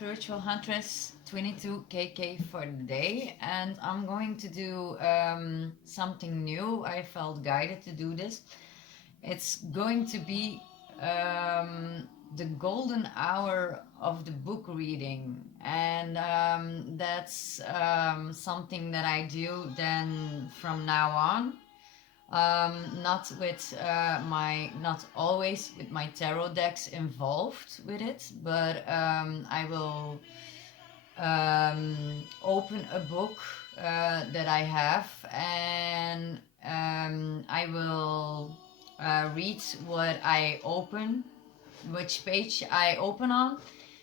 Spiritual Huntress 22 KK for the day, and I'm going to do something new. I felt guided to do this. It's going to be the golden hour of the book reading, and that's something that I do then from now on. Not with not always with my tarot decks involved with it, but I will open a book that I have, and I will read what I open, which page I open on.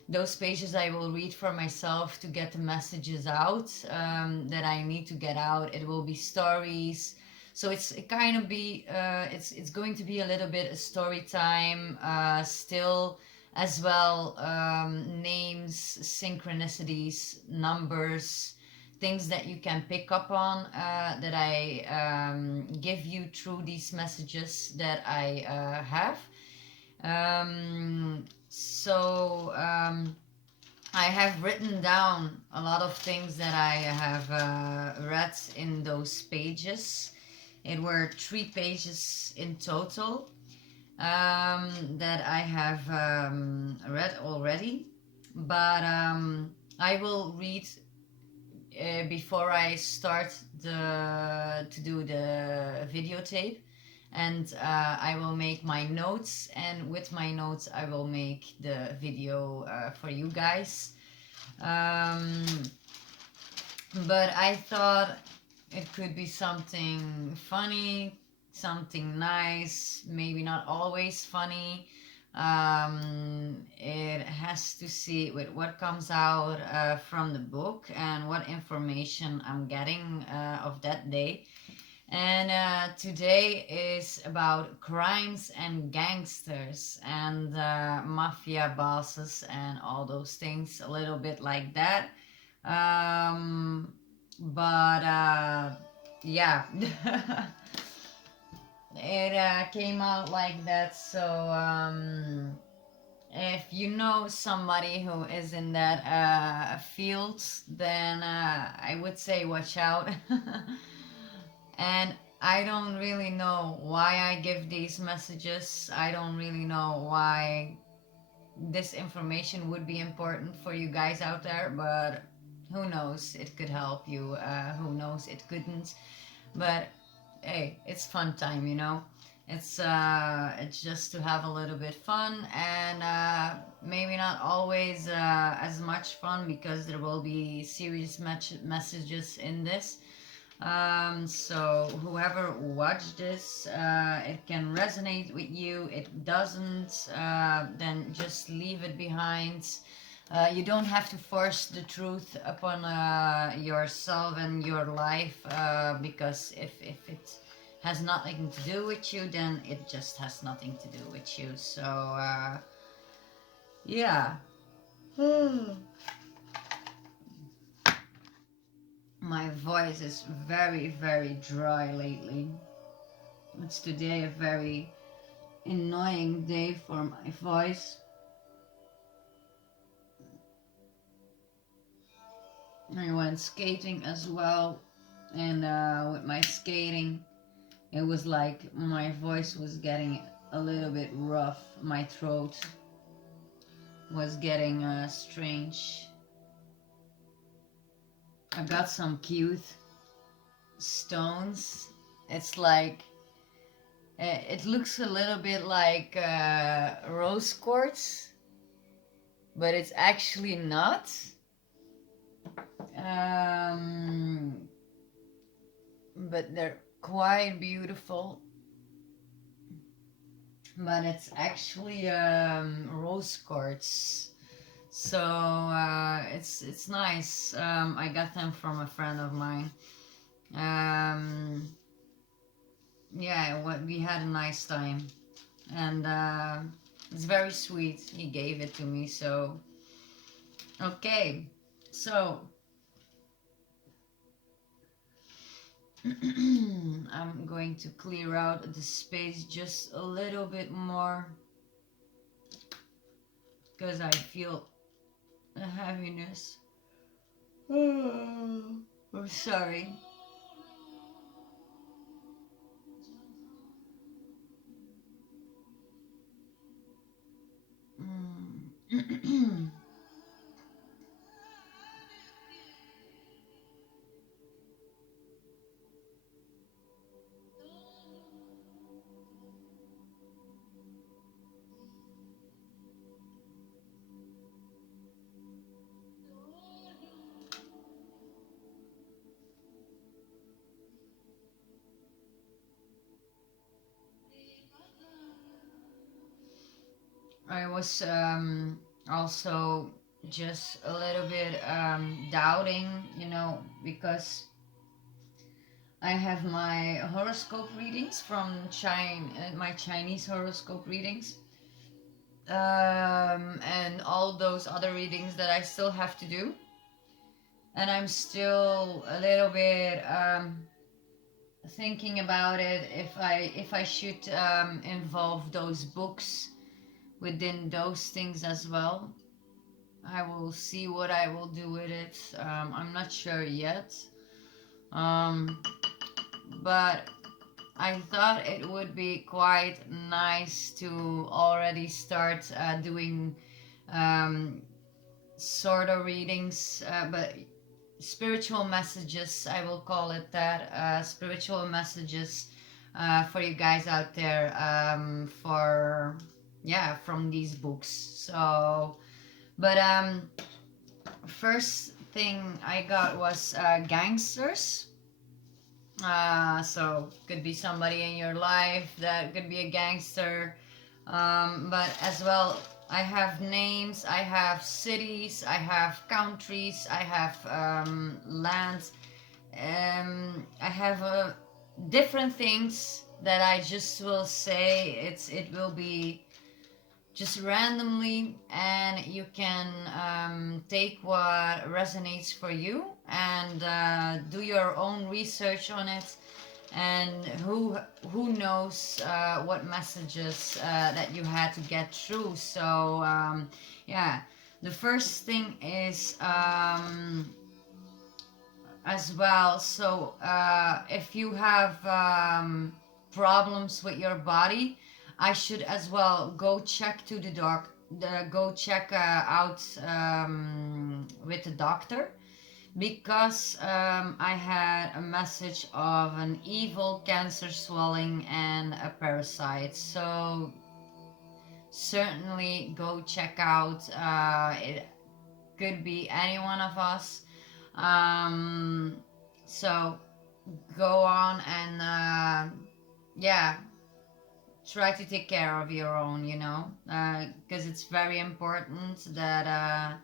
Those pages I will read for myself to get the messages out that I need to get out. It will be stories, so it kind of be it's going to be a little bit a story time still, as well. Names, synchronicities, numbers, things that you can pick up on that I give you through these messages that I have. I have written down a lot of things that I have read in those pages. It were 3 pages in total that I have read already, but I will read before I start to do the videotape, and I will make my notes, and with my notes I will make the video for you guys. But I thought it could be something funny, something nice, maybe not always funny. It has to see with what comes out from the book and what information I'm getting of that day. And today is about crimes and gangsters and mafia bosses and all those things, a little bit like that. But yeah, it came out like that. So if you know somebody who is in that field, then I would say watch out. And I don't really know why I give these messages. I don't really know why this information would be important for you guys out there, but who knows? It could help you. Who knows? It couldn't. But hey, it's fun time, you know. It's just to have a little bit fun, and maybe not always as much fun, because there will be serious messages in this. So whoever watched this, it can resonate with you. It doesn't, then just leave it behind. You don't have to force the truth upon yourself and your life, because if it has nothing to do with you, then it just has nothing to do with you. So yeah. My voice is very, very dry lately. It's today a very annoying day for my voice. I went skating as well, and with my skating, it was like my voice was getting a little bit rough. My throat was getting strange. I got some cute stones. It's like it looks a little bit like rose quartz, but it's actually not. But they're quite beautiful. But it's actually rose quartz. So it's nice. I got them from a friend of mine. Yeah, we had a nice time, and it's very sweet. He gave it to me. So okay, so I'm going to clear out the space just a little bit more, because I feel a heaviness. Oh, I'm sorry. Mm. I was also just a little bit doubting, because I have my horoscope readings from my Chinese horoscope readings, and all those other readings that I still have to do, and I'm still a little bit thinking about it if I should involve those books within those things as well. I will see what I will do with it. I'm not sure yet. Um, but I thought it would be quite nice to already start doing um, sort of readings, but spiritual messages, I will call it that, spiritual messages for you guys out there, for, yeah, from these books. So, but first thing I got was gangsters. So could be somebody in your life that could be a gangster, but as well, I have names, I have cities, I have countries, I have lands, I have different things that I just will say. It will be just randomly, and you can take what resonates for you and do your own research on it, and who knows what messages that you had to get through. So yeah, the first thing is as well. So if you have problems with your body, I should as well go check to the doc. Go check out with the doctor, because I had a message of an evil cancer swelling and a parasite. So certainly go check out. It could be any one of us. Um, so go on and yeah, try to take care of your own, because it's very important that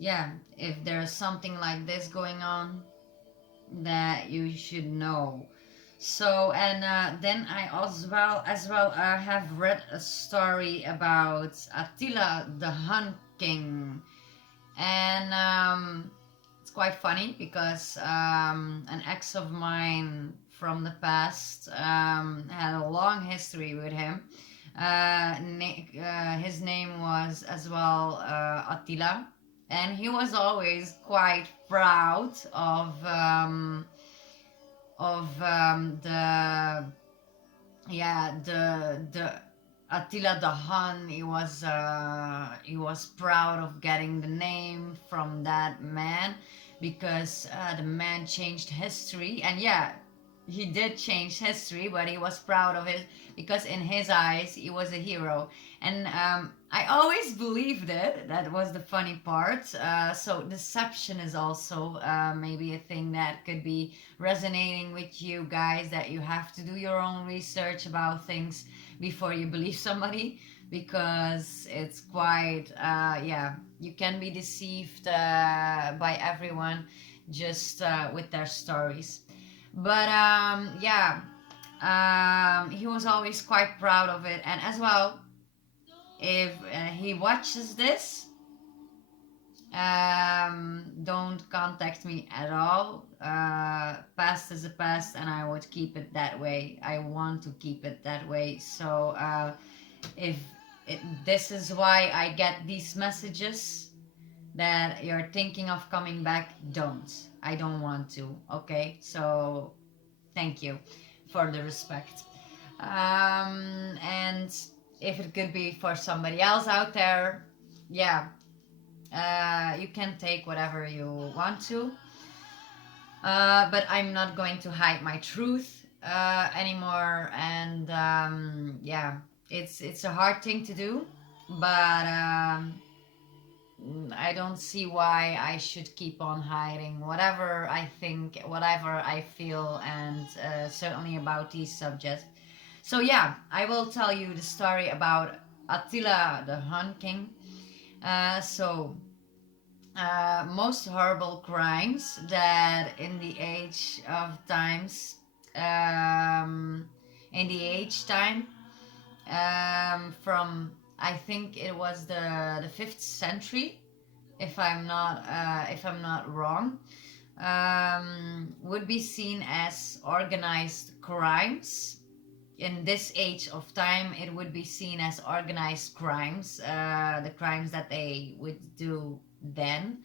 yeah, if there's something like this going on, that you should know. So, and then I as well have read a story about Attila the Hun King, and it's quite funny because an ex of mine from the past had a long history with him. His name was as well Attila, and he was always quite proud of the, yeah, the Attila the Hun. He was proud of getting the name from that man, because the man changed history. And yeah, he did change history, but he was proud of it because in his eyes he was a hero. And I always believed it. That was the funny part. So deception is also maybe a thing that could be resonating with you guys, that you have to do your own research about things before you believe somebody, because it's quite yeah, you can be deceived by everyone just with their stories. But yeah, he was always quite proud of it. And as well, if he watches this, don't contact me at all. Past is a past, and I would keep it that way. I want to keep it that way. So if this is why I get these messages, that you're thinking of coming back, don't. I don't want to. Okay, so thank you for the respect. And if it could be for somebody else out there, yeah, you can take whatever you want to. But I'm not going to hide my truth anymore. And yeah, it's a hard thing to do, but I don't see why I should keep on hiding whatever I think, whatever I feel, and certainly about these subjects. So yeah, I will tell you the story about Attila the Hun King. Most horrible crimes that in the age of times, um, in the age time, from I think it was the 5th century, if I'm not wrong, would be seen as organized crimes. In this age of time, it would be seen as organized crimes, the crimes that they would do then.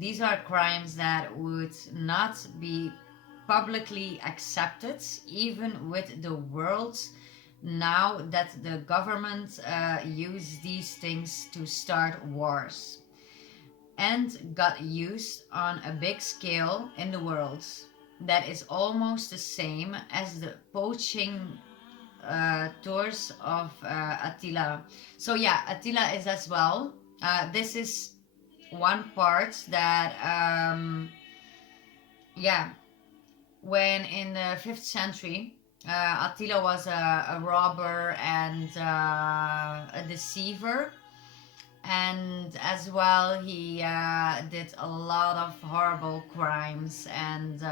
These are crimes that would not be publicly accepted, even with the world, now that the government use these things to start wars and got used on a big scale in the world. That is almost the same as the poaching tours of Attila. So yeah, Attila is as well. This is one part that yeah, when in the 5th century, Attila was a robber and a deceiver, and as well he did a lot of horrible crimes, and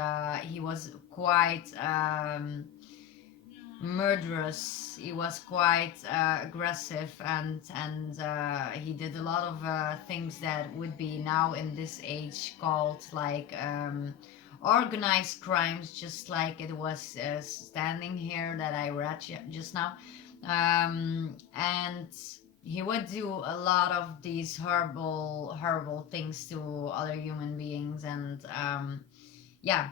he was quite murderous. He was quite aggressive, and he did a lot of things that would be now in this age called like organized crimes, just like it was standing here that I read just now. And he would do a lot of these horrible things to other human beings, and yeah.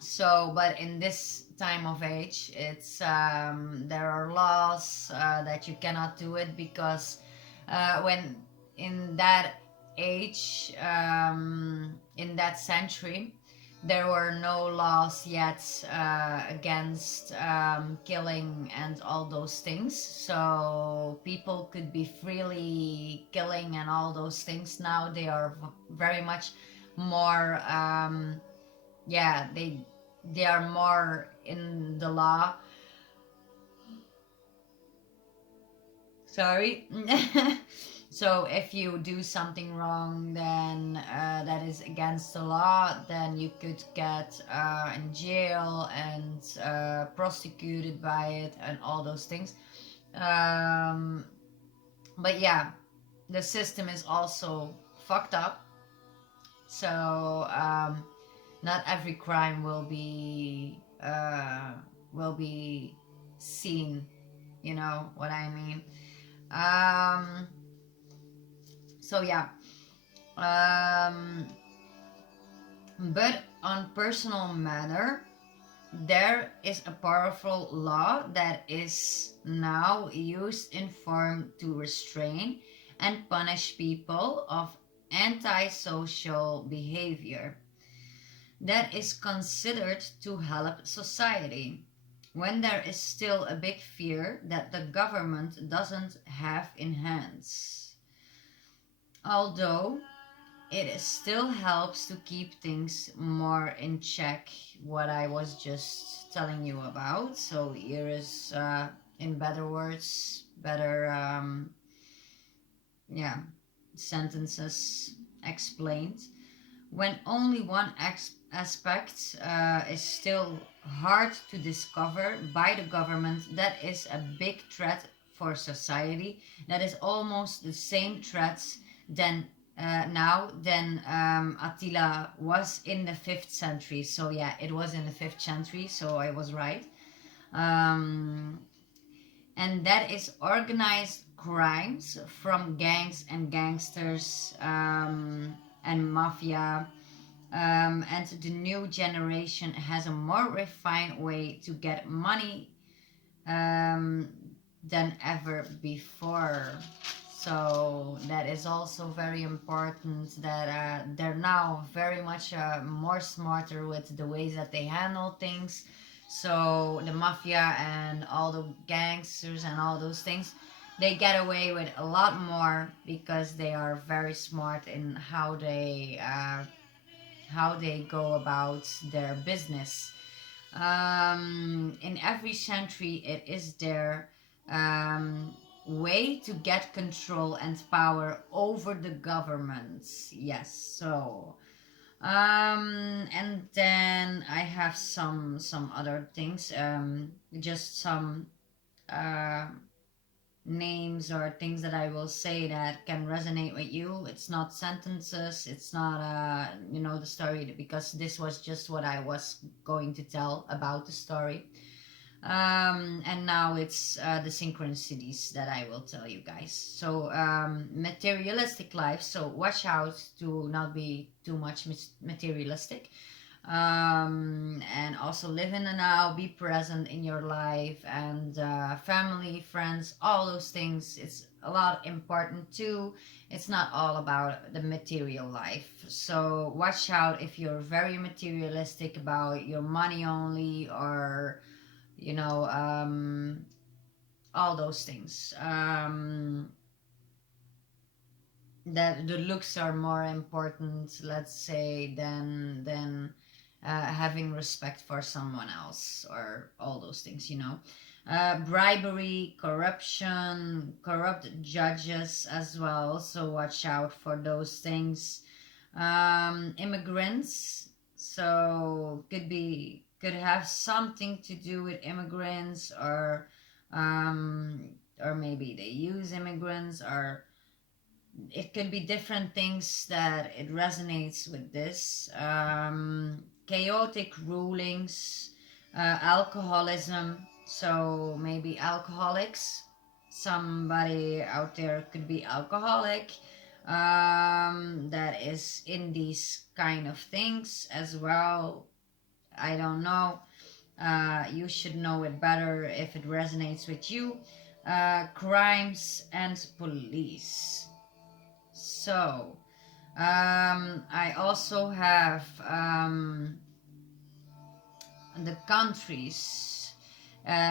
So but in this time of age, it's there are laws that you cannot do it, because when in that age, in that century, there were no laws yet against killing and all those things, so people could be freely killing and all those things. Now they are very much more yeah, they are more in the law. Sorry. So if you do something wrong, then that is against the law, then you could get in jail and prosecuted by it and all those things. um, but yeah, the system is also fucked up. So not every crime will be seen. You know what I mean? Um, so yeah. Um, but on personal matter, there is a powerful law that is now used in form to restrain and punish people of antisocial behavior that is considered to help society, when there is still a big fear that the government doesn't have in hands. Although it still helps to keep things more in check, what I was just telling you about. So here is, in better words, better, yeah, sentences explained. When only one aspect is still hard to discover by the government, that is a big threat for society. That is almost the same threats than now than Attila was in the 5th century. So yeah, it was in the 5th century. So I was right. Um, and that is organized crimes from gangs and gangsters, and mafia. And the new generation has a more refined way to get money, um, than ever before. So that is also very important, that they're now very much more smarter with the ways that they handle things. So the mafia and all the gangsters and all those things, they get away with a lot more because they are very smart in how they go about their business. In every century, it is their um, way to get control and power over the governments. Yes, so and then I have some other things. Just some uh, names or things that I will say that can resonate with you. It's not sentences, it's not the story, because this was just what I was going to tell about the story. And now it's the synchronicities that I will tell you guys. So materialistic life, so watch out to not be too much materialistic, and also live in the now, be present in your life, and family, friends, all those things, it's a lot important too. It's not all about the material life, so watch out if you're very materialistic about your money only, or you know all those things, that the looks are more important, let's say, than having respect for someone else, or all those things, bribery, corruption, corrupt judges as well, so watch out for those things. Immigrants, so could have something to do with immigrants, um or maybe they use immigrants, or it could be different things that it resonates with this. Chaotic rulings, alcoholism, so maybe alcoholics. Somebody out there could be alcoholic, that is in these kind of things as well. I don't know. You should know it better if it resonates with you. Crimes and police. So, I also have the countries: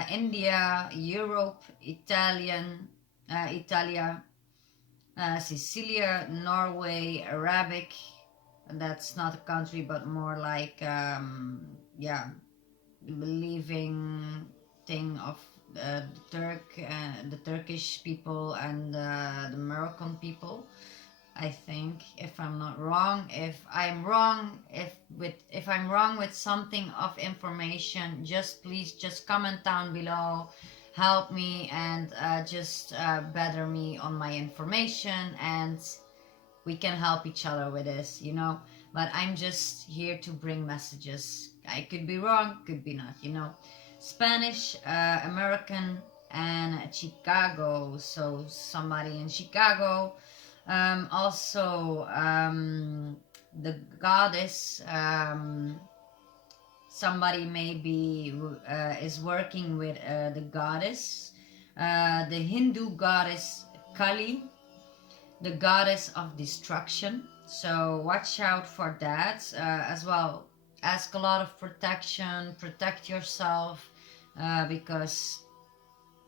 India, Europe, Italia, Sicilia, Norway, Arabic. That's not a country, but more like, yeah, believing thing of the Turkish people and the Moroccan people. I think, if I'm not wrong, if I'm wrong with something of information, just please just comment down below, help me, and just better me on my information, and we can help each other with this. But I'm just here to bring messages. I could be wrong, could be not. Spanish, American, and Chicago. So somebody in Chicago. Also, the goddess. Somebody maybe is working with the goddess, the Hindu goddess Kali, the goddess of destruction. So watch out for that as well. Ask a lot of protection, protect yourself, because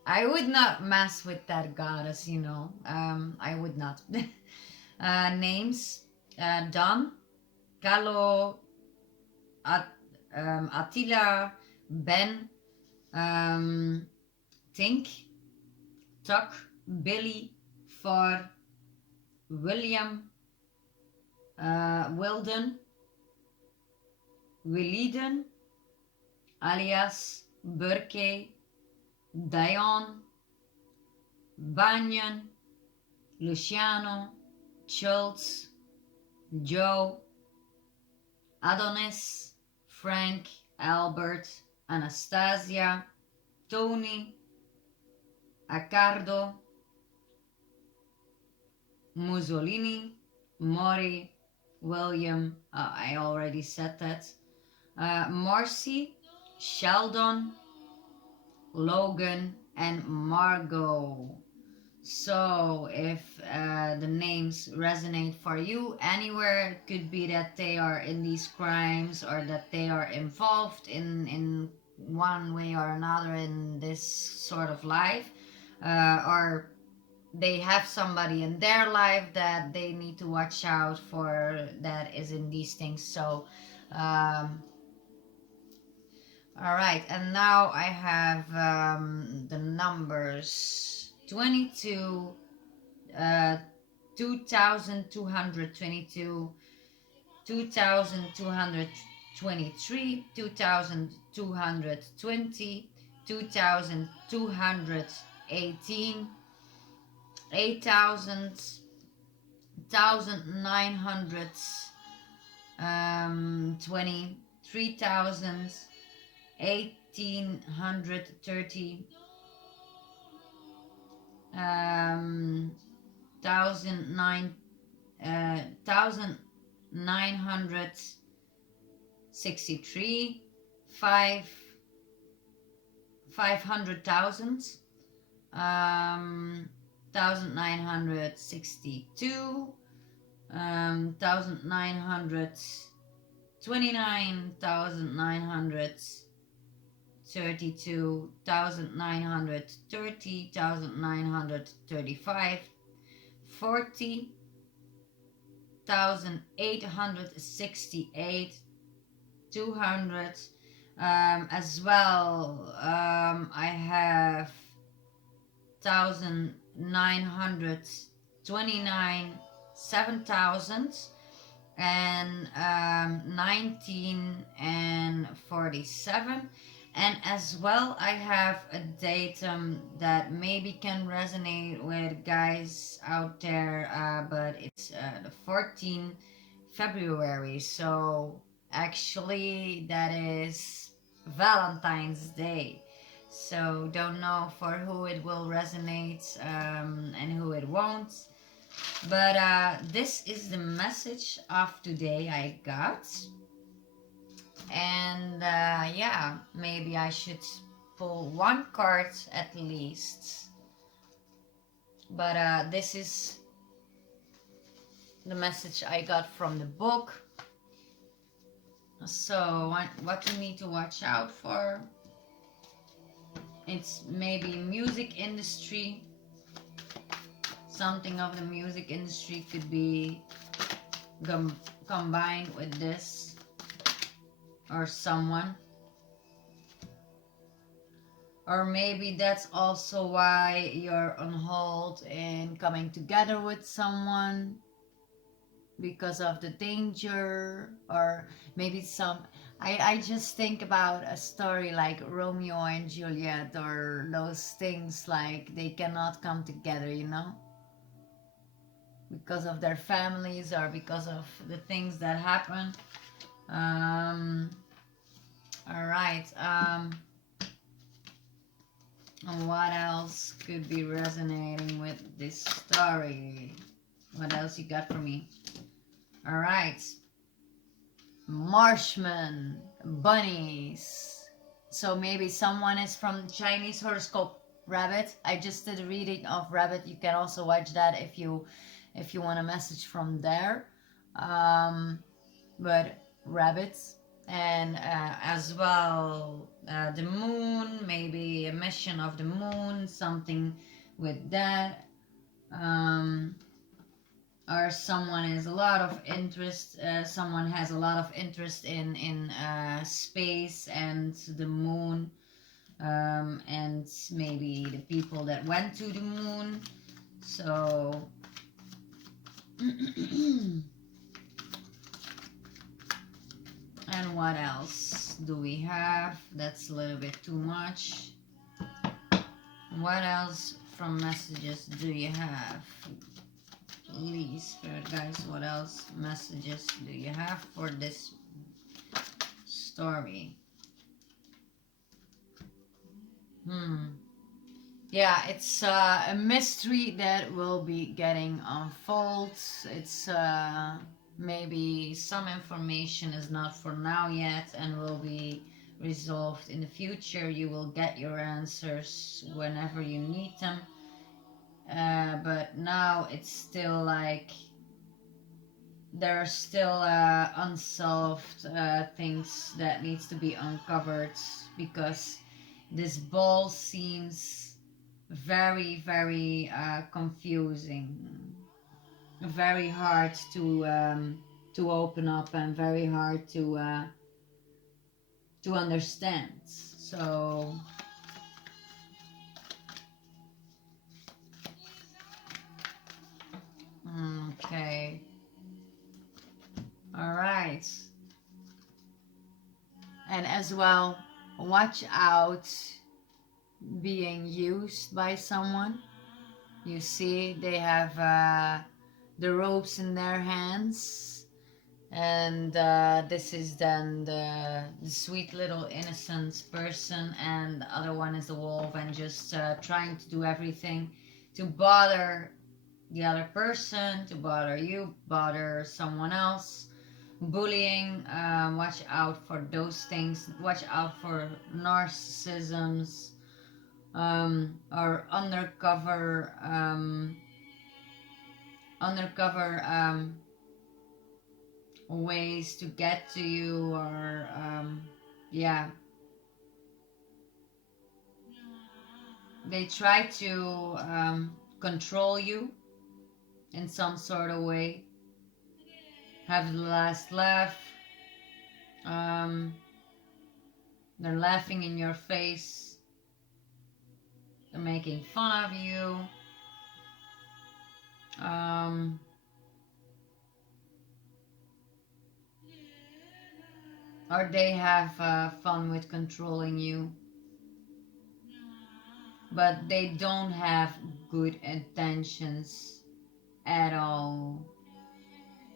I would not mess with that goddess. I would not. Names: Don, Kalo, Attila, Ben, um, Tink, Tuck, Billy, For, William, Wilden, Williden, alias Burke, Dion, Banyan, Luciano, Schultz, Joe, Adonis, Frank, Albert, Anastasia, Tony, Accardo, Mussolini, Mori, William, I already said that, Marcy, Sheldon, Logan, and Margot. So, if the names resonate for you anywhere, it could be that they are in these crimes or that they are involved in one way or another in this sort of life, or they have somebody in their life that they need to watch out for that is in these things. So, all right, and now I have the numbers 22, 2222, 2223, 2220, 2218, 8000, 1900, 20, 3000, 1830, 1009, 1963, 500,000, 1962, 1929, 1932, 1930, 1935, 40,868, 200, as well. I have 1929, 7,000, and 19 and 47. And as well, I have a datum that maybe can resonate with guys out there, but it's the 14th February. So actually, that is Valentine's Day. So don't know for who it will resonate, and who it won't. But this is the message of today I got. And yeah, maybe I should pull one card at least. But this is the message I got from the book. So what you need to watch out for, it's maybe music industry. Something of the music industry could be combined with this, or someone. Or maybe that's also why you're on hold in coming together with someone, because of the danger. Or maybe I just think about a story like Romeo and Juliet, or those things like they cannot come together, because of their families or because of the things that happen. All right. What else could be resonating with this story? What else you got for me? All right. Marshman, bunnies. So maybe someone is from Chinese horoscope rabbit. I just did a reading of rabbit. You can also watch that if you want a message from there. But rabbits, and as well the moon, maybe a mission of the moon, something with that. Or someone has a lot of interest in space and the moon, and maybe the people that went to the moon. So and what else do we have? That's a little bit too much. What else from messages do you have? Please, spirit guys, what else messages do you have for this story? Yeah, it's a mystery that will be getting unfolded. It's maybe some information is not for now yet and will be resolved in the future. You will get your answers whenever you need them. But now it's still like there are still unsolved things that needs to be uncovered because this ball seems very very confusing, very hard to open up and very hard to understand. So okay, all right, and as well, watch out being used by someone. You see, they have the ropes in their hands, and this is then the sweet little innocent person, and the other one is the wolf, and just trying to do everything to bother the other person, to bother you, bother someone else. Bullying, watch out for those things, watch out for narcissisms, or undercover ways to get to you, or yeah, they try to control you in some sort of way, have the last laugh, um, they're laughing in your face, they're making fun of you, um, or they have fun with controlling you, but they don't have good intentions at all.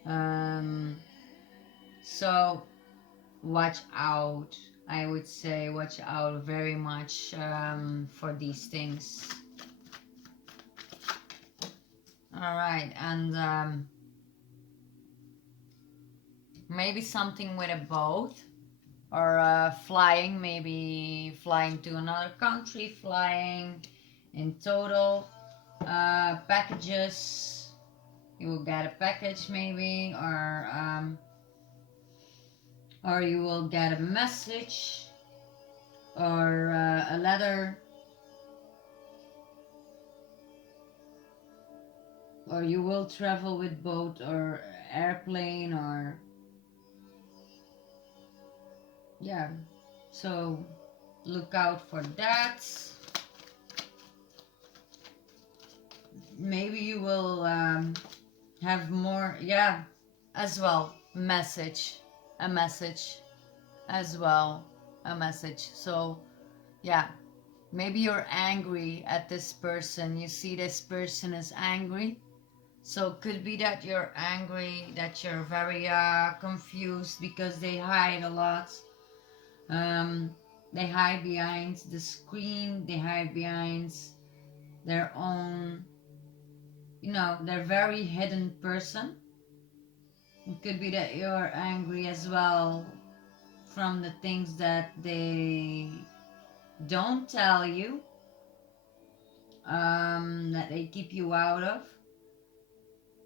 Um, so watch out. I would say watch out very much for these things. All right, and maybe something with a boat or flying, maybe flying to another country, flying in total. Packages, you will get a package maybe, or you will get a message or a letter, or you will travel with boat or airplane, or yeah, so look out for that. Maybe you will have more, yeah, as well, message, a message as well, a message. So yeah, maybe you're angry at this person, you see this person is angry. So it could be that you're angry, that you're very confused because they hide a lot. Um, they hide behind the screen, they hide behind their own, they're very hidden person. It could be that you're angry as well from the things that they don't tell you, that they keep you out of.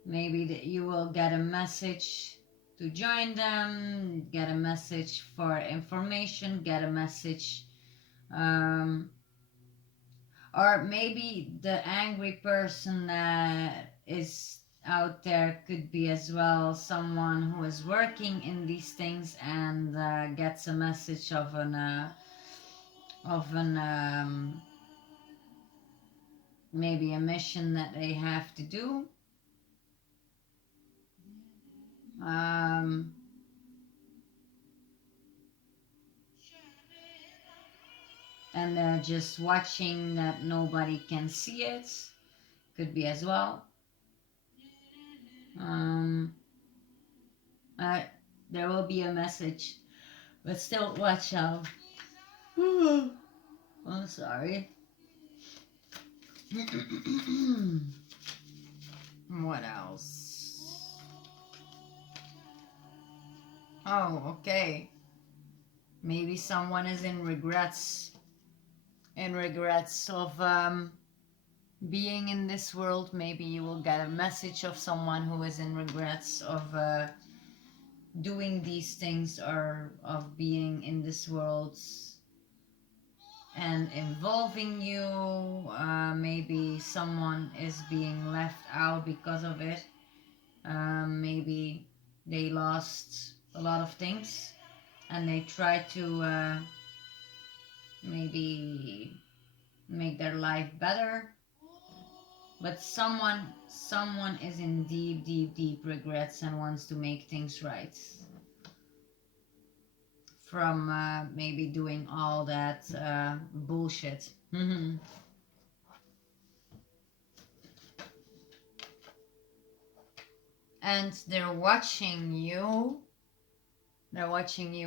Maybe that you will get a message to join them, get a message for information, get a message, um, or maybe the angry person that is out there could be as well someone who is working in these things and gets a message of an maybe a mission that they have to do, um, and they're just watching that nobody can see it, could be as well. um, uh, there will be a message, but still watch out. I'm sorry. What else? Oh, okay. Maybe someone is in regrets. In regrets of being in this world. Maybe you will get a message of someone who is in regrets of doing these things or of being in this world and involving you. Maybe someone is being left out because of it. Maybe they lost a lot of things and they try to maybe make their life better, but someone is in deep regrets and wants to make things right from maybe doing all that bullshit. And they're watching you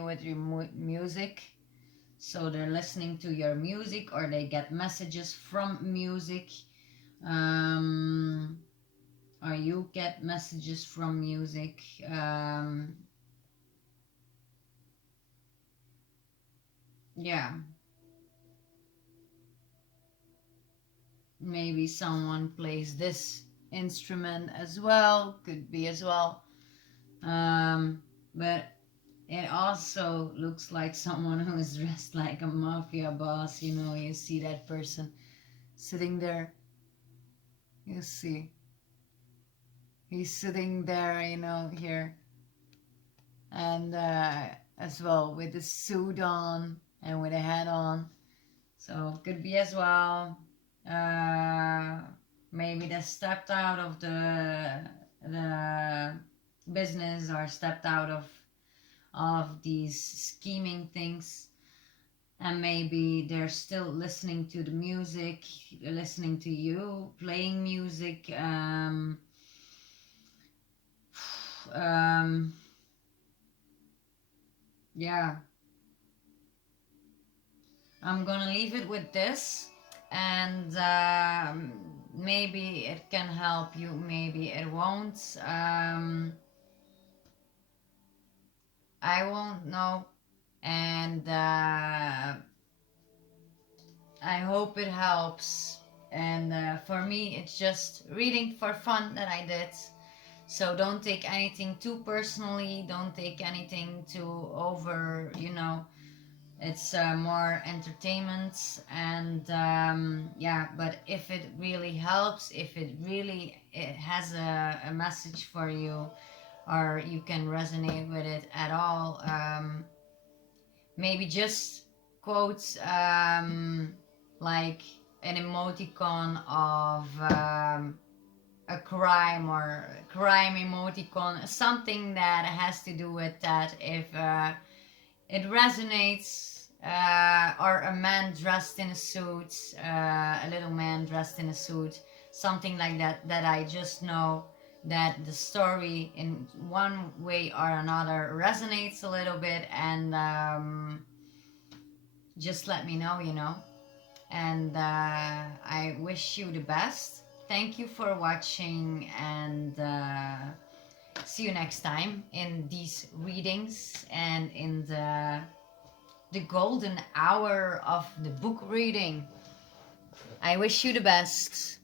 with your music, so they're listening to your music or they get messages from music, um, or you get messages from music. Yeah, maybe someone plays this instrument as well, could be as well. But it also looks like someone who is dressed like a mafia boss. You know, you see that person sitting there. You see, he's sitting there, you know, here, and as well with the suit on and with a hat on. So could be as well. Uh, Maybe they stepped out of the business or stepped out of all of these scheming things, and maybe they're still listening to the music, listening to you playing music. Um, yeah, I'm gonna leave it with this, and maybe it can help you, maybe it won't. I won't know, and I hope it helps. And for me, it's just reading for fun that I did. So don't take anything too personally. Don't take anything too over, you know. It's more entertainment. And yeah, but if it really helps, if it has a message for you, or you can resonate with it at all, maybe just quotes like an emoticon of a crime or crime emoticon, something that has to do with that. If it resonates, or a man dressed in a suit, a little man dressed in a suit, something like that, that I just know that the story in one way or another resonates a little bit, and just let me know, you know. And I wish you the best. Thank you for watching, and see you next time in these readings and in the golden hour of the book reading. I wish you the best.